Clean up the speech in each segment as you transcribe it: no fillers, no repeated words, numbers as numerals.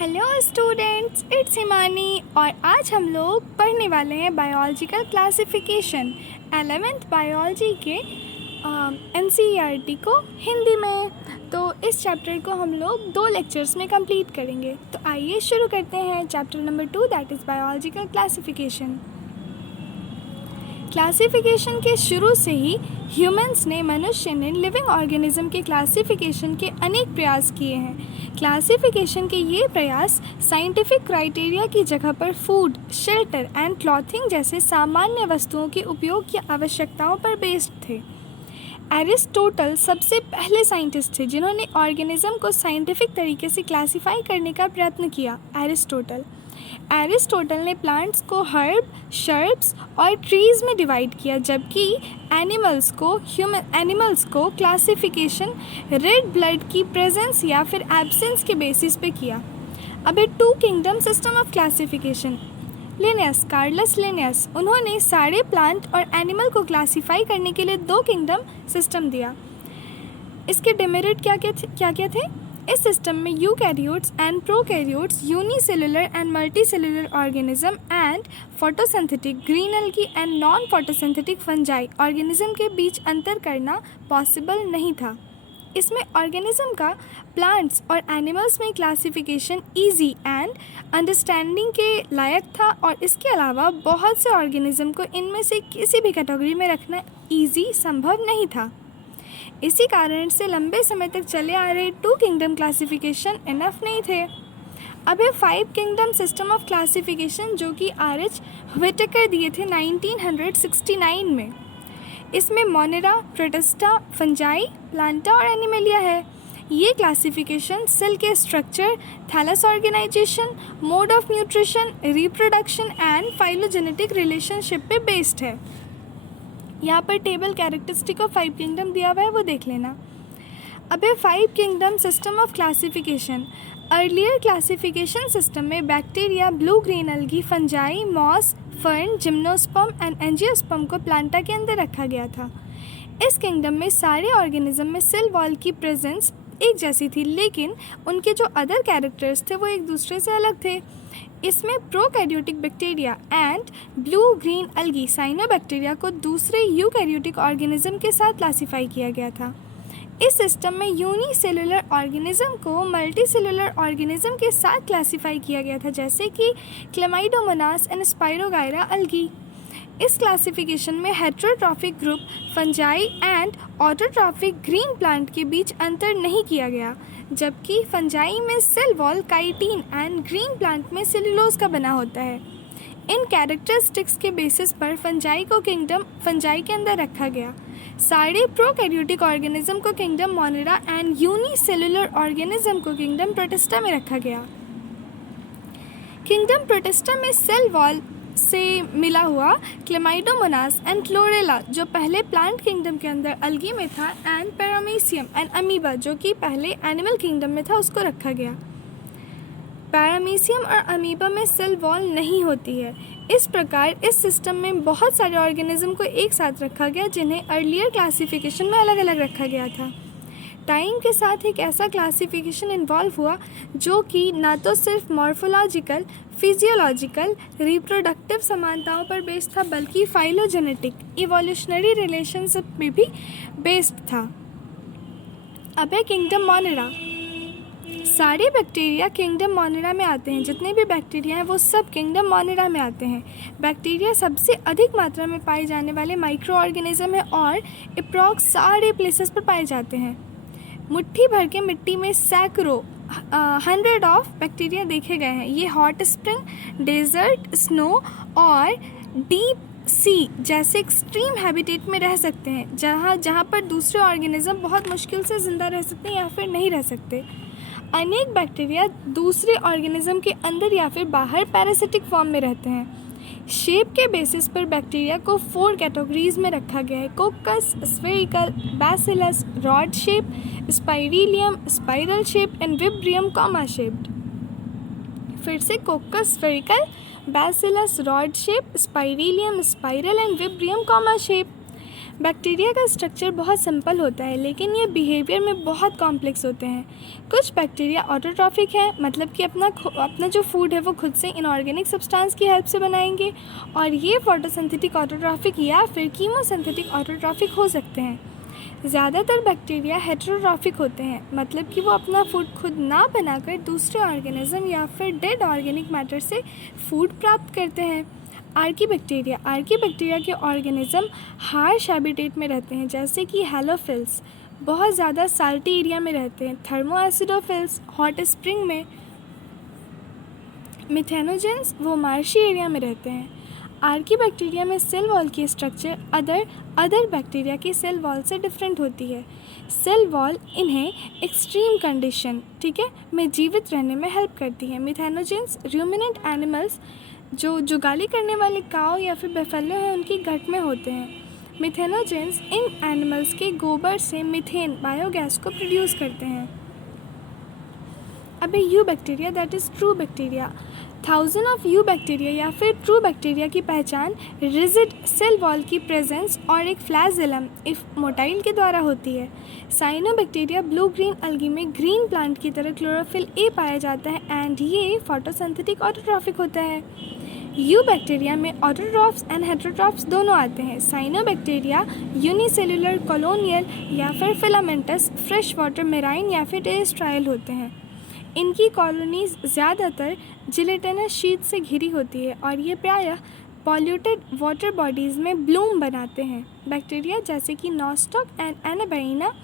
Hello students, it's Himani और आज हम लोग पढ़ने वाले हैं बायोलॉजिकल क्लासिफिकेशन 11th बायोलॉजी के एनसीईआरटी को हिंदी में। तो इस चैप्टर को हम लोग 2 लेक्चर्स में कंप्लीट करेंगे। तो आइए शुरू करते हैं chapter number 2 that is biological classification. Classification के शुरू से ही ह्यूमंस ने मनुष्य ने लिविंग ऑर्गेनिज्म के क्लासिफिकेशन के अनेक प्रयास किए हैं। क्लासिफिकेशन के ये प्रयास साइंटिफिक क्राइटेरिया की जगह पर फूड, शेल्टर एंड क्लॉथिंग जैसे सामान्य वस्तुओं के उपयोग या आवश्यकताओं पर बेस्ड थे। एरिस्टोटल सबसे पहले साइंटिस्ट थे जिन्होंने ऑर्गेनिज्म को साइंटिफिक तरीके से क्लासिफाई करने का प्रयत्न किया। एरिस्टोटल ने प्लांट्स को हर्ब, शर्ब्स और ट्रीज़ में डिवाइड किया, जबकि एनिमल्स को क्लासिफिकेशन रेड ब्लड की प्रेजेंस या फिर एब्सेंस के बेसिस पे किया। अब है 2 kingdom system of classification. Carolus Linnaeus उन्होंने सारे प्लांट और एनिमल को क्लासीफाई करने के लिए 2 किंगडम सिस्टम दिया। इसके डिमेरिट क्या क्या थे? इस सिस्टम में eukaryotes and prokaryotes, unicellular and multicellular organism and photosynthetic green algae and non photosynthetic fungi organism के बीच अंतर करना पॉसिबल नहीं था। इसमें ऑर्गेनिज्म का प्लांट्स और एनिमल्स में क्लासिफिकेशन इजी एंड अंडरस्टैंडिंग के लायक था, और इसके अलावा बहुत से ऑर्गेनिज्म को इनमें से किसी भी कैटेगरी में रखना इजी संभव नहीं था। इसी कारण से लंबे समय तक चले आ रहे 2 किंगडम क्लासिफिकेशन इनफ नहीं थे। अब है 5 किंगडम सिस्टम ऑफ क्लासिफिकेशन जो कि आर.एच. व्हिटेकर दिए थे 1969 में। इसमें मोनेरा, प्रोटिस्टा, फंजाई, प्लांटा और एनिमलिया है। ये क्लासिफिकेशन सेल के structure, thallus organisation, mode of nutrition, reproduction and phylogenetic relationship पे बेस्ड है। यहाँ पर टेबल कैरेक्टरिस्टिक ऑफ 5 किंगडम दिया हुआ है, वो देख लेना। अब है 5 kingdom system of classification. Earlier classification system में bacteria, blue green algae, fungi, moss, fern, gymnosperm and angiosperm को प्लांटा के अंदर रखा गया था। इस किंगडम में सारे ऑर्गेनिज्म में सेल वॉल की प्रेजेंस एक जैसी थी, लेकिन उनके जो अदर कैरेक्टर्स थे वो एक दूसरे से अलग थे। इसमें prokaryotic bacteria and blue green algae cyanobacteria को दूसरे यूकैरियोटिक ऑर्गेनिज्म के साथ क्लासिफाई किया गया था। इस सिस्टम में यूनिसेलुलर ऑर्गेनिज्म को मल्टीसेलुलर ऑर्गेनिज्म के साथ क्लासिफाई किया गया था, जैसे कि क्लेमाइडोमोनास एंड स्पाइरोगायरा एल्गी। इस क्लासिफिकेशन में heterotrophic group, fungi and autotrophic green plant के बीच अंतर नहीं किया गया, जबकि फंजाई में cell wall chitin and green plant में सेलुलोज का बना होता है। इन कैरेक्टरिस्टिक्स के बेसिस पर फंजाई को किंगडम फंजाई के अंदर रखा गया। सारे प्रोकैरियोटिक ऑर्गेनिज्म को kingdom Monera and unicellular organism को किंगडम प्रोटिस्टा में रखा गया। किंगडम प्रोटिस्टा में सेल वॉल से मिला हुआ क्लेमाइडोमोनास एंड क्लोरेला जो पहले प्लांट किंगडम के अंदर अल्गी में था, एंड पैरामीशियम एंड अमीबा जो कि पहले एनिमल किंगडम में था, उसको रखा गया। पैरामीशियम और अमीबा में सेल वॉल नहीं होती है। इस प्रकार इस सिस्टम में बहुत सारे ऑर्गेनिज्म को एक साथ रखा गया जिन्हें अर्लियर क्लासिफिकेशन में अलग अलग रखा गया था। टाइम के साथ एक ऐसा क्लासिफिकेशन इन्वॉल्व हुआ जो कि ना तो सिर्फ मॉर्फोलॉजिकल, फिजियोलॉजिकल, रिप्रोडक्टिव समानताओं पर बेस्ड था, बल्कि फाइलोजेनेटिक, इवोल्यूशनरी रिलेशनशिप में भी बेस्ड था। अब है किंगडम मोनेरा। सारे बैक्टीरिया किंगडम मोनेरा में आते हैं। जितने भी बैक्टीरिया हैं वो सब किंगडम मोनेरा में आते हैं। बैक्टीरिया सबसे अधिक मात्रा में पाए जाने वाले माइक्रो ऑर्गेनिज्म है और अप्रॉक्स सारे प्लेसेस पर पाए जाते हैं। मुट्ठी भर के मिट्टी में सैकड़ों 100 ऑफ बैक्टीरिया देखे गए हैं। ये हॉट स्प्रिंग, डेजर्ट, स्नो और डीप सी जैसे एक्सट्रीम हैबिटेट में रह सकते हैं, जहाँ पर दूसरे ऑर्गेनिज्म बहुत मुश्किल से ज़िंदा रह सकते हैं या फिर नहीं रह सकते। अनेक बैक्टीरिया दूसरे ऑर्गेनिज्म के अंदर या फिर बाहर पैरासिटिक फॉर्म में रहते हैं। शेप के बेसिस पर बैक्टीरिया को 4 कैटेगरीज में रखा गया है: coccus, spherical, bacillus, rod shape, spirillum, spiral shape and vibrio comma shaped. फिर से coccus, spherical, bacillus, rod shape, spirillum, spiral and vibrio comma shape. Bacteria का स्ट्रक्चर बहुत सिंपल होता है, लेकिन ये बिहेवियर में बहुत कॉम्प्लेक्स होते हैं। कुछ बैक्टीरिया ऑटोट्रॉफिक हैं, मतलब कि अपना जो फूड है वो खुद से इनऑर्गेनिक सब्सटेंस की हेल्प से बनाएंगे, और ये फोटोसिंथेटिक ऑटोट्रॉफिक या फिर कीमोसिंथेटिक ऑटोट्रॉफिक हो सकते हैं। ज़्यादातर बैक्टीरिया हेटेरोट्रॉफिक होते हैं, मतलब कि वो अपना फूड खुद ना बनाकर दूसरे ऑर्गेनिज्म या फिर डेड ऑर्गेनिक मैटर से फूड प्राप्त करते हैं। आर्की बैक्टीरिया के ऑर्गेनिज्म हार्श हैबिटेट में रहते हैं, जैसे कि हेलोफिल्स बहुत ज़्यादा साल्टी एरिया में रहते हैं, थर्मोएसिडोफिल्स हॉट स्प्रिंग में, मिथेनोजेंस वो मार्शी एरिया में रहते हैं। आर्की बैक्टीरिया में सेल वॉल की स्ट्रक्चर अदर बैक्टीरिया की सेल वॉल से डिफरेंट होती है। सेल वॉल इन्हें एक्सट्रीम कंडीशन में जीवित रहने में हेल्प करती है। मिथेनोजेंस रूमिनेंट एनिमल्स जो जुगाली करने वाले काऊ या फिर बेफेलो हैं उनकी गट में होते हैं। मिथेनोजेंस इन एनिमल्स के गोबर से मीथेन बायोगैस को प्रोड्यूस करते हैं। अब you bacteria that is true bacteria. Thousand of you bacteria या फिर ट्रू बैक्टीरिया की पहचान रिजिड सेल वॉल की प्रेजेंस और एक फ्लैजेलम इफ मोटाइल के द्वारा होती है। साइनोबैक्टीरिया ब्लू ग्रीन अलगी में ग्रीन प्लांट की तरह क्लोरोफिल ए पाया जाता है एंड ये फोटोसिंथेटिक ऑटोट्रॉफिक होता है। यू बैक्टीरिया में ऑटोट्रॉफ्स एंड हेटेरोट्रॉफ्स दोनों आते हैं। साइनोबैक्टीरिया यूनिसेलुलर कॉलोनियल या फिर फिलामेंटस फ्रेश वाटर मेराइन या फिर टेरेस्ट्रायल होते हैं। इनकी कॉलोनीज ज़्यादातर जिलेटिनस शीट से घिरी होती है और ये प्रायः पॉल्यूटेड वाटर बॉडीज़ में ब्लूम बनाते हैं। बैक्टीरिया जैसे कि नॉस्टॉक एंड एनाबाइना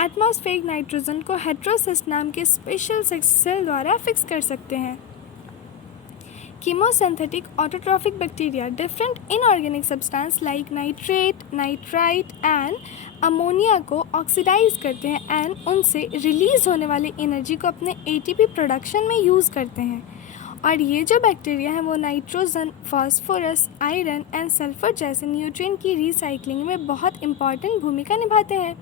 एटमॉस्फेरिक नाइट्रोजन को हेटेरोसिस्ट नाम के स्पेशल सेल द्वारा फिक्स कर सकते हैं। Chemosynthetic autotrophic bacteria different inorganic substance like nitrate, nitrite and ammonia को ऑक्सीडाइज करते हैं एंड उनसे रिलीज होने वाली एनर्जी को अपने एटीपी प्रोडक्शन में यूज़ करते हैं। और ये जो बैक्टीरिया हैं वो nitrogen, phosphorus, iron and sulphur जैसे न्यूट्रिएंट की रिसाइकलिंग में बहुत इंपॉर्टेंट भूमिका निभाते हैं।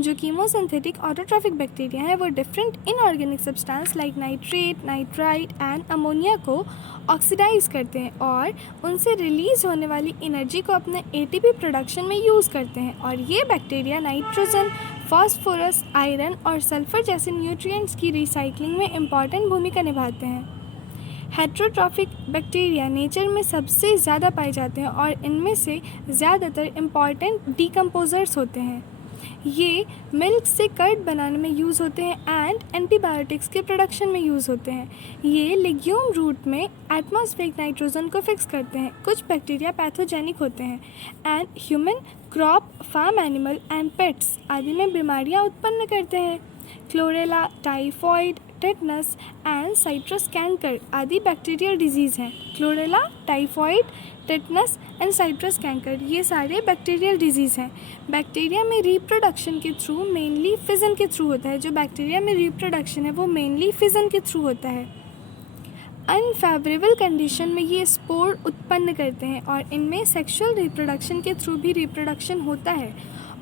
जो कीमोसिंथेटिक ऑटोट्रॉफिक बैक्टीरिया है वो different inorganic substance like nitrate, nitrite and ammonia को ऑक्सीडाइज करते हैं और उनसे रिलीज़ होने वाली एनर्जी को अपने एटीपी प्रोडक्शन में यूज़ करते हैं। और ये बैक्टीरिया नाइट्रोजन, फास्फोरस, आयरन और सल्फर जैसे न्यूट्रिएंट्स की रिसाइकलिंग में इम्पॉर्टेंट भूमिका निभाते हैं। हेटेरोट्रॉफिक बैक्टीरिया नेचर में सबसे ज़्यादा पाए जाते हैं और इनमें से ज़्यादातर इम्पॉर्टेंट डीकम्पोजर्स होते हैं। ये मिल्क से कर्ड बनाने में यूज़ होते हैं एंड एंटीबायोटिक्स के प्रोडक्शन में यूज़ होते हैं। ये लेग्यूम रूट में एटमॉस्फेरिक नाइट्रोजन को फिक्स करते हैं। कुछ बैक्टीरिया पैथोजेनिक होते हैं and human, crop, farm animal and pets आदि में बीमारियां उत्पन्न करते हैं। Chlorella, typhoid, tetanus and citrus canker आदि बैक्टीरियल डिजीज़ हैं। Chlorella, typhoid, tetanus and citrus canker ये सारे बैक्टीरियल डिजीज़ हैं। बैक्टीरिया में रिप्रोडक्शन के थ्रू मेनली फिजन के थ्रू होता है। जो बैक्टीरिया में रिप्रोडक्शन है वो मेनली फिजन के थ्रू होता है। अनफेवरेबल कंडीशन में ये स्पोर उत्पन्न करते हैं और इनमें सेक्सुअल रिप्रोडक्शन के थ्रू भी रिप्रोडक्शन होता है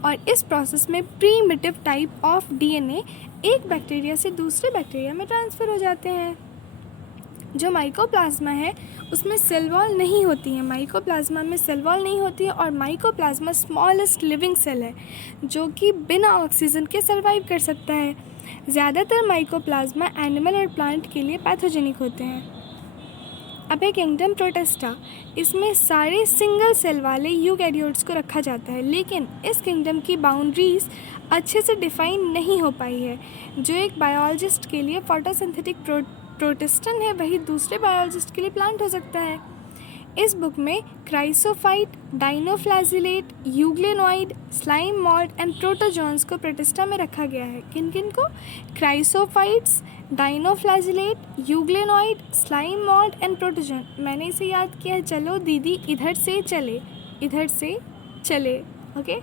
और इस प्रोसेस में प्रीमिटिव टाइप ऑफ डीएनए एक बैक्टीरिया से दूसरे बैक्टीरिया में ट्रांसफ़र हो जाते हैं। जो माइकोप्लाज्मा है उसमें सेल वॉल नहीं होती है। माइकोप्लाज्मा में सेल वॉल नहीं होती है और माइकोप्लाज्मा स्मॉलेस्ट लिविंग सेल है जो कि बिना ऑक्सीजन के सर्वाइव कर सकता है। ज़्यादातर माइकोप्लाज्मा एनिमल और प्लांट के लिए पैथोजेनिक होते हैं। अब एक किंगडम प्रोटिस्टा, इसमें सारे सिंगल सेल वाले यूकैरियोट्स को रखा जाता है, लेकिन इस किंगडम की बाउंड्रीज अच्छे से डिफाइन नहीं हो पाई है। जो एक बायोलॉजिस्ट के लिए फोटोसिंथेटिक प्रोटिस्टन है वही दूसरे बायोलॉजिस्ट के लिए प्लांट हो सकता है। इस बुक में chrysophyte, dinoflagellate, euglenoid, slime mould and protozoans को प्रोटिस्टा में रखा गया है। किन किन को? Chrysophytes, dinoflagellate, euglenoid, slime mould and protozoan. मैंने इसे याद किया है। चलो दीदी इधर से चले ओके।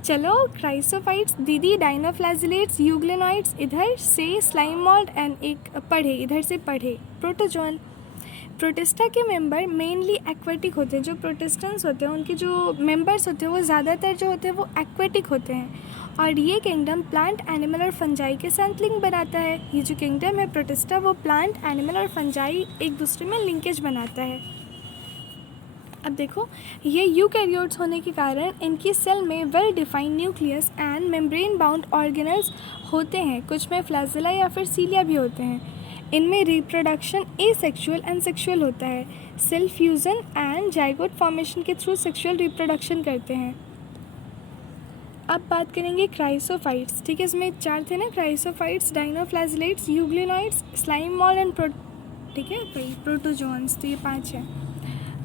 चलो क्राइसोफाइट्स दीदी, डाइनोफ्लैजिलेट्स, यूग्लेनॉइड्स इधर से, स्लाइम मॉल्ट एंड एक पढ़े इधर से पढ़े प्रोटोजोन। प्रोटिस्टा के मेंबर मेनली एक्वेटिक होते हैं। जो प्रोटिस्टेंस होते हैं उनके जो मेंबर्स होते हैं वो ज़्यादातर जो होते हैं वो एक्वेटिक होते हैं और ये किंगडम प्लांट, एनिमल और फंजाई के साथ लिंक बनाता है। ये जो किंगडम है प्रोटिस्टा वो प्लांट, एनिमल और फंजाई एक दूसरे में लिंकेज बनाता है। अब देखो, ये यूकैरियोट्स होने के कारण इनकी सेल में well defined nucleus and membrane bound organelles होते हैं। कुछ में फ्लैजेला या फिर सीलिया भी होते हैं। इनमें रिप्रोडक्शन एसेक्सुअल एंड सेक्सुअल होता है। Cell fusion and zygote formation के थ्रू सेक्सुअल रिप्रोडक्शन करते हैं। अब बात करेंगे क्राइसोफाइट्स। ठीक है, इसमें 4 थे ना, chrysophytes, dinoflagellates, euglenoids, slime mall and ठीक है भाई प्रोटोजोन्स। तो ये 5 है।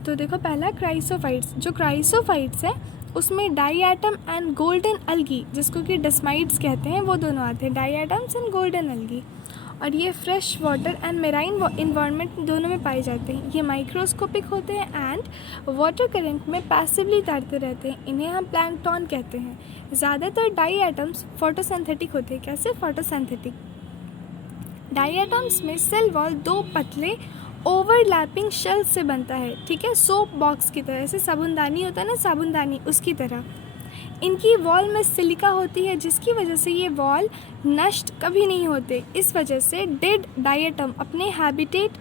तो देखो, पहला क्राइसोफाइट्स। जो क्राइसोफाइट्स है उसमें डाईएटम एंड गोल्डन अलगी, जिसको कि डेस्माइड्स कहते हैं, वो दोनों आते हैं, डाईएटम्स एंड गोल्डन अलगी। और ये fresh water and marine environment दोनों में पाए जाते हैं। ये माइक्रोस्कोपिक होते हैं एंड वाटर करंट में पैसिवली तैरते रहते हैं। इन्हें हम प्लैंकटन कहते हैं। ज़्यादातर डाईएटम्स फोटोसिंथेटिक होते हैं। कैसे फोटोसिंथेटिक? डाईएटम्स में सेल वॉल 2 पतले ओवरलैपिंग शेल से बनता है। ठीक है, सोप बॉक्स की तरह, जैसे साबुनदानी होता है ना, साबुनदानी, उसकी तरह। इनकी वॉल में सिलिका होती है, जिसकी वजह से ये वॉल नष्ट कभी नहीं होते। इस वजह से डेड डायटम अपने हैबिटेट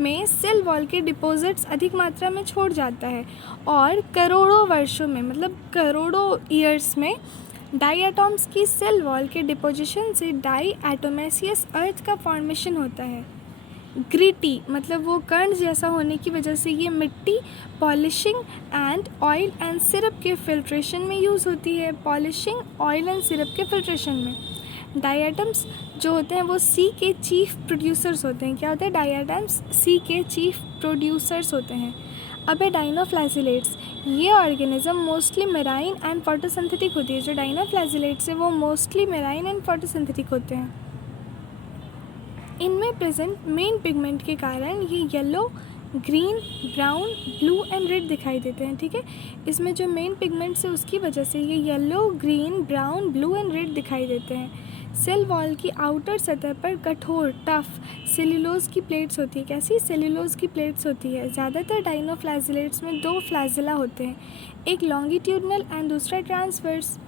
में सेल वॉल के डिपॉजिट्स अधिक मात्रा में छोड़ जाता है और करोड़ों वर्षों में, मतलब करोड़ों ईयर्स में, डायटॉम्स की सेल वॉल के डिपोजिशन से डाईएटोमेसियस अर्थ का फॉर्मेशन होता है। ग्रिटी मतलब वो कण जैसा होने की वजह से ये मिट्टी polishing and oil and syrup के फिल्ट्रेशन में यूज़ होती है। पॉलिशिंग, ऑयल एंड सिरप के फिल्ट्रेशन में। डायटम्स जो होते हैं वो सी के चीफ प्रोड्यूसर्स होते हैं। क्या होते हैं? डायटम्स सी के चीफ प्रोड्यूसर्स होते हैं। अब है डाइनोफ्लैजिलेट्स। ये organism mostly marine and photosynthetic होती है। जो डाइनोफ्लैजिलेट्स है वो मोस्टली मेराइन एंड फोटोसिंथेटिक होते हैं। इनमें प्रेजेंट मेन पिगमेंट के कारण ये yellow, green, brown, blue and red दिखाई देते हैं। ठीक है, इसमें जो मेन पिगमेंट्स है उसकी वजह से ये yellow, green, brown, blue and red दिखाई देते हैं। सेल वॉल की आउटर सतह पर कठोर, टफ सेल्यूलोज की प्लेट्स होती है। कैसी? सेल्यूलोज की प्लेट्स होती है। ज़्यादातर डाइनोफ्लैजिलेट्स में 2 फ्लैजिला होते हैं, एक लॉन्गिट्यूडनल एंड दूसरा ट्रांसवर्स।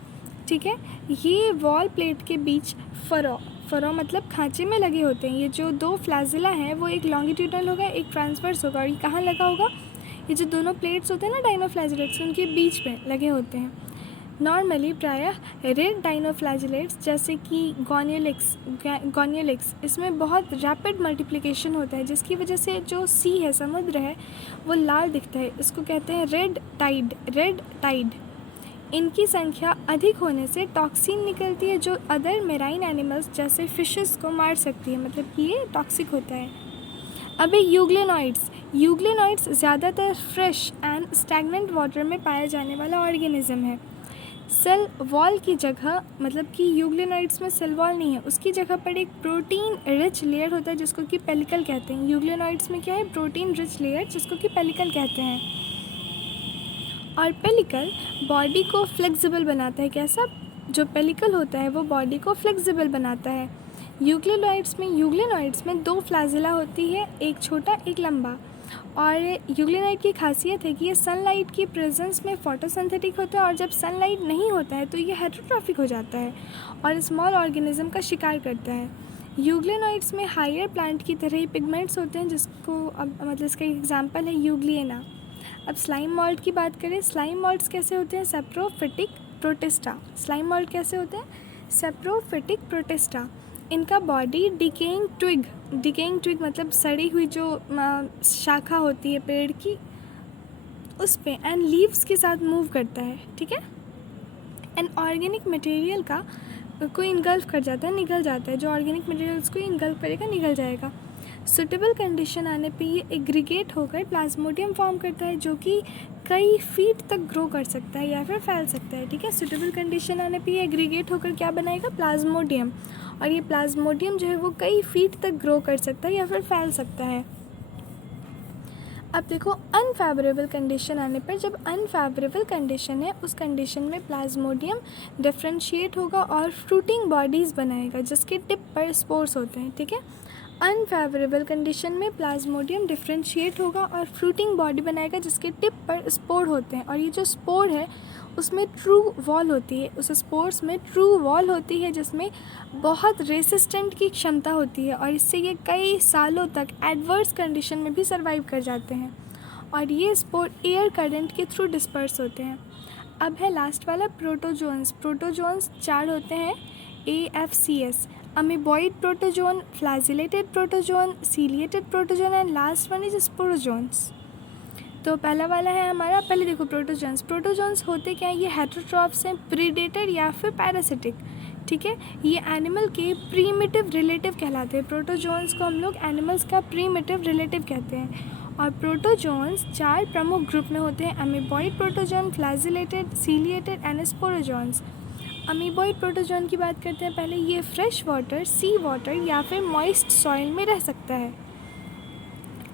ठीक है, ये वॉल प्लेट के बीच फरो मतलब खांचे में लगे होते हैं। ये जो 2 फ्लैजिला हैं वो एक लॉन्गिट्यूडनल होगा, एक ट्रांसवर्स होगा। और ये कहाँ लगा होगा? ये जो दोनों प्लेट्स होते हैं ना डाइनोफ्लैजिलेट्स, उनके बीच में लगे होते हैं। नॉर्मली प्रायः रेड डाइनोफ्लैजिलेट्स जैसे कि गोनियोलिक्स, इसमें बहुत रैपिड मल्टीप्लिकेशन होता है, जिसकी वजह से जो सी है, समुद्र है, वो लाल दिखता है। इसको कहते हैं रेड टाइड। इनकी संख्या अधिक होने से टॉक्सिन निकलती है जो अदर मेराइन एनिमल्स जैसे फिशेस को मार सकती है, मतलब कि ये टॉक्सिक होता है। अब यूग्लिनॉइड्स ज़्यादातर फ्रेश एंड स्टैग्नेंट वाटर में पाया जाने वाला ऑर्गेनिज्म है। सेल वॉल की जगह, मतलब कि यूग्लिनॉइड्स में सेल वॉल नहीं है, उसकी जगह पर एक प्रोटीन रिच लेयर होता है जिसको कि पेलिकल कहते हैं। यूग्लिनॉइड्स में क्या है? प्रोटीन रिच लेयर, जिसको कि पेलिकल कहते हैं। और पेलिकल बॉडी को फ्लेक्सिबल बनाता है। कैसा? जो पेलिकल होता है वो बॉडी को फ्लेक्सिबल बनाता है। यूग्लिनॉइड्स में 2 फ्लैजिला होती है, एक छोटा एक लंबा। और यूग्लिनॉइड की खासियत है कि ये सनलाइट की प्रेजेंस में फोटोसिंथेटिक होता है, और जब सनलाइट नहीं होता है तो ये हेटेरोट्रॉफिक हो जाता है और स्मॉल ऑर्गेनिज्म का शिकार करता है। यूग्लिनॉइड्स में हायर प्लांट की तरह ही पिगमेंट्स होते हैं, जिसको अब मतलब इसका एग्जांपल है यूग्लिएना। अब स्लाइम मॉल्ट की बात करें। स्लाइम मॉल्ट्स कैसे होते हैं? Saprophytic protista. स्लाइम मॉल्ट कैसे होते हैं? Saprophytic protista. इनका बॉडी डिकेइंग ट्विग मतलब सड़ी हुई जो शाखा होती है पेड़ की, उस पे एंड लीव्स के साथ मूव करता है। ठीक है, एंड ऑर्गेनिक मटेरियल का कोई इनगल्फ कर जाता है, निगल जाता है। जो ऑर्गेनिक मटेरियल उसको इनगल्फ करेगा, निगल जाएगा। सुटेबल कंडीशन आने पे ये एग्रीगेट होकर प्लाज्मोडियम फॉर्म करता है, जो कि कई फीट तक ग्रो कर सकता है या फिर फैल सकता है। ठीक है, सुटेबल कंडीशन आने पे ये एग्रीगेट होकर क्या बनाएगा? प्लाज्मोडियम। और ये प्लाज्मोडियम जो है वो कई फीट तक ग्रो कर सकता है या फिर फैल सकता है। अब देखो, अनफेवरेबल कंडीशन आने पर, जब अनफेवरेबल कंडीशन है उस कंडीशन में प्लाज्मोडियम डिफ्रेंशिएट होगा और फ्रूटिंग बॉडीज़ बनाएगा जिसके टिप पर स्पोर्स होते हैं। ठीक है, अनफेवरेबल कंडीशन में प्लाज्मोडियम डिफ्रेंशिएट होगा और फ्रूटिंग बॉडी बनाएगा जिसके टिप पर स्पोर होते हैं। और ये जो स्पोर है उसमें ट्रू वॉल होती है, उस स्पोर्स में ट्रू वॉल होती है जिसमें बहुत रेसिस्टेंट की क्षमता होती है, और इससे ये कई सालों तक एडवर्स कंडीशन में भी सर्वाइव कर जाते हैं। और ये स्पोर एयर करंट के थ्रू डिस्पर्स होते हैं। अब है लास्ट वाला प्रोटोजोन्स। प्रोटोजोन्स 4 होते हैं, AFCS, amoeboid protozoan, flagellated protozoan, ciliated protozoan and last one is sporozoans. तो पहला वाला है हमारा, पहले देखो प्रोटोजोन्स। प्रोटोजोन्स होते क्या हैं, ये हेटेरोट्रॉफ्स हैं, प्रीडेटर या फिर पैरासिटिक, ठीक है। ये एनिमल के प्रीमिटिव रिलेटिव कहलाते हैं। प्रोटोजोन्स को हम लोग एनिमल्स का प्रीमिटिव रिलेटिव कहते हैं। और प्रोटोजोन्स 4 प्रमुख ग्रुप में होते हैं, amoeboid protozoan, flagellated, ciliated and sporozoans. Amoeboid protozoan की बात करते हैं पहले। ये फ्रेश वाटर, सी वाटर या फिर मॉइस्ट सॉइल में रह सकता है।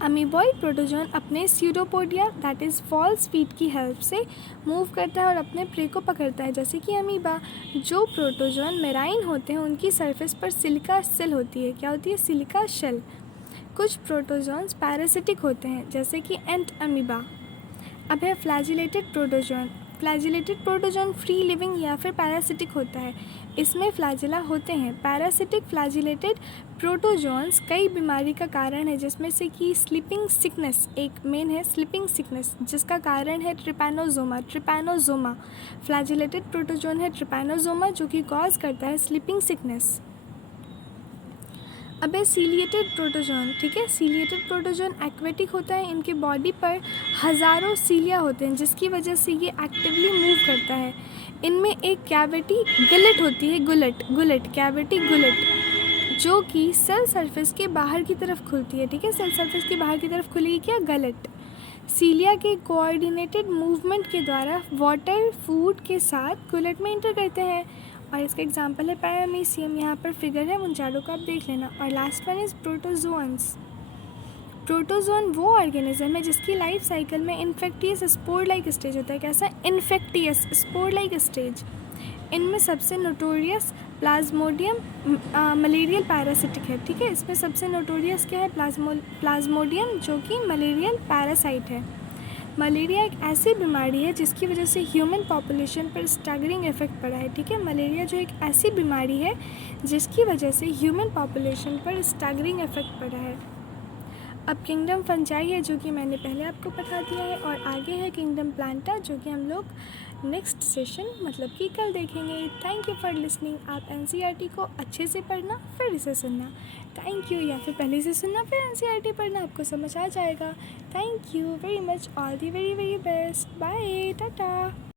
अमीबॉइड प्रोटोजोन अपने pseudopodia that is false feet की हेल्प से मूव करता है और अपने प्रे को पकड़ता है, जैसे कि अमीबा। जो प्रोटोजोन मेराइन होते हैं उनकी सरफेस पर सिलिका शेल होती है। क्या होती है? Silica shell. कुछ प्रोटोजोन्स पैरासिटिक होते हैं, जैसे कि एंट अमीबा। अब है flagellated protozoan. Flagellated protozoan free living या फिर पैरासिटिक होता है। इसमें फ्लैजिला होते हैं। पैरासिटिक फ्लैजिलेटेड प्रोटोजोन्स कई बीमारी का कारण है, जिसमें से कि स्लीपिंग सिकनेस एक मेन है। स्लीपिंग सिकनेस जिसका कारण है ट्रिपैनोजोमा। ट्रिपैनोजोमा फ्लैजिलेटेड प्रोटोजोन है, ट्रिपैनोजोमा, जो कि कॉज करता है स्लीपिंग सिकनेस। अब है सीलिएटेड प्रोटोजोन, ठीक है। सीलिएटेड प्रोटोजोन एक्वेटिक होता है। इनके बॉडी पर हज़ारों सीलिया होते हैं, जिसकी वजह से ये एक्टिवली मूव करता है। इनमें एक कैविटी गुलेट होती है, गुलेट कैविटी गुलेट, जो कि सेल सरफेस के बाहर की तरफ खुलती है, ठीक है। सेल सरफेस के बाहर की तरफ खुलेगी क्या? गलेट। सीलिया के कोऑर्डिनेटेड मूवमेंट के द्वारा वाटर फूड के साथ गुलेट में इंटर करते हैं। और इसका एग्जांपल है पैरामीशियम। यहाँ पर फिगर है, उन चारों को आप देख लेना। और last one is protozoans. Protozoan वो ऑर्गेनिज्म है जिसकी लाइफ साइकिल में इन्फेक्टियस स्पोर लाइक स्टेज होता है। कैसा? Infectious spore like stage. इनमें सबसे नोटोरियस प्लाज्मोडियम मलेरियल पैरासिटिक है, ठीक है। इसमें सबसे नोटोरियस क्या है? प्लाज्मोडियम, जो कि मलेरियल पैरासाइट है। मलेरिया एक ऐसी बीमारी है जिसकी वजह से ह्यूमन पॉपुलेशन पर स्टैगरिंग इफेक्ट पड़ा है, ठीक है। मलेरिया जो एक ऐसी बीमारी है जिसकी वजह से ह्यूमन पॉपुलेशन पर स्टैगरिंग इफेक्ट पड़ा है। अब किंगडम फंजाई है, जो कि मैंने पहले आपको बता दिया है, और आगे है किंगडम प्लांटा, जो कि हम लोग नेक्स्ट सेशन मतलब कि कल देखेंगे। Thank you for listening. आप NCERT को अच्छे से पढ़ना, फिर इसे सुनना। Thank you. या फिर पहले से सुनना फिर NCERT पढ़ना, आपको समझ आ जाएगा। Thank you very much. All the very very best. Bye, Tata.